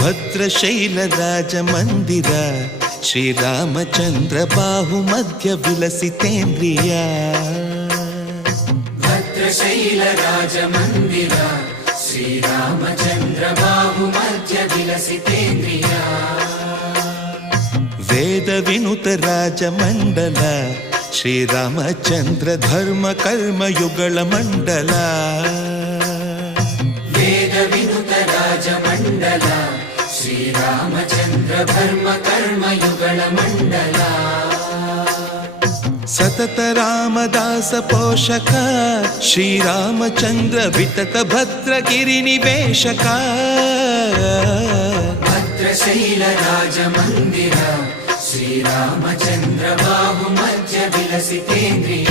ಭದ್ರಶೈಲ ರಾಜ ಮಂದಿರ ಶ್ರೀರಾಮಚಂದ್ರ ಬಾಹು ಮಧ್ಯ ವಿಲಸಿತೇಂದ್ರಿಯ ಭದ್ರಶೈಲ ರಾಜ ಮಂದಿರ ಶ್ರೀರಾಮಚಂದ್ರ ಬಾಹು ಮಧ್ಯ ವಿಲಸಿತೇಂದ್ರಿಯ ವೇದ ವಿನುತ ರಾಜ ಮಂಡಲ ಶ್ರೀರಾಮಚಂದ್ರ ಧರ್ಮ ಕರ್ಮ ಯುಗಳ ಮಂಡಲ ವೇದ ವಿನುತ ರಾಜ ಮಂಡಲ ಶ್ರೀರಾಮಚಂದ್ರ ಧರ್ಮ ಕರ್ಮ ಯುಗಳ ಮಂಡಲ ಸತತ ರಾಮದಾಸ ಪೋಷಕ ಶ್ರೀರಾಮಚಂದ್ರ ವಿತತ ಭದ್ರಗಿರಿ ನಿವೇಶಕ ಭದ್ರಶೈಲ ರಾಜ ಮಂದಿರ ಶ್ರೀರಾಮಚಂದ್ರ ಬಾಹು ಮಧ್ಯ ವಿಲಸಿತೇಂದ್ರಿಯ